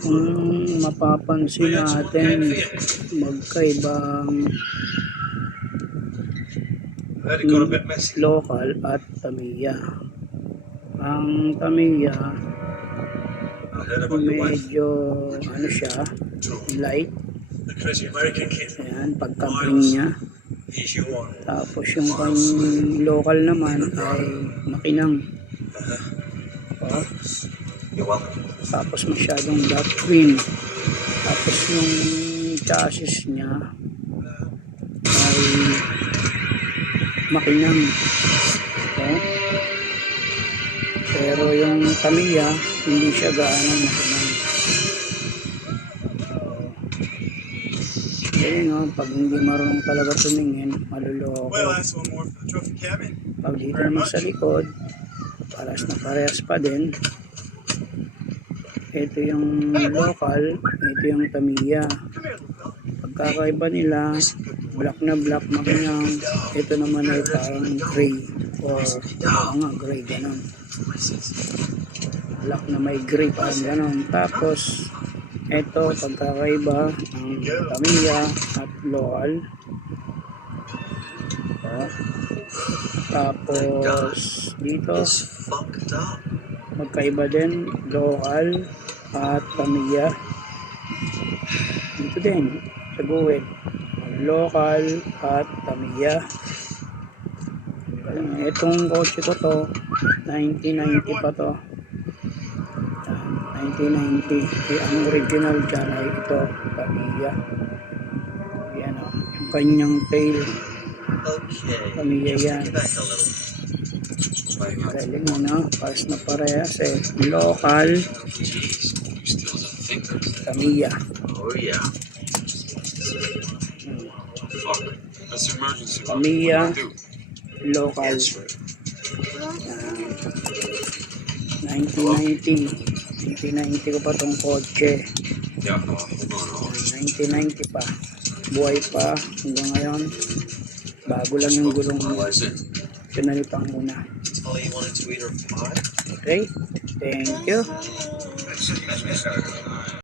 Kung mapapansin natin, magkaibang local at Tamiya. Ang Tamiya medyo ano siya, light. Ayan, pagka-green niya. Tapos yung local naman ay makinang. Tapos masyadong dark green. Tapos yung chassis niya ay makinang. Pero yung Tamiya hindi siya gaano makinang. Pag hindi marunong talaga tumingin, maluloko. Pag dito naman sa likod, parehas pa din. Ito yung local, ito yung Tamiya. Pagkakaiba nila, black na black makinang, ito naman ay parang gray o gray ganon. Black na may gray parang ganon. Tapos ito pagkakaiba ang Tamiya at local. Tapos dito magkaiba din, local at Tamiya. Dito din sa guwid, local at Tamiya. Itong kotse ko to 1990 pa to, 1990. Ang original dyan ay ito, Tamiya. Yan o, yung kanyang tail, Tamiya yan. Galing mo na, pares na parehas eh. Local, Tamiya. Tamiya, local. 1990 ko pa tong kotse. 1990 pa. Buhay pa hanggang ngayon. Bago lang yung gulong niya. Pinalitan muna. Okay, thank you.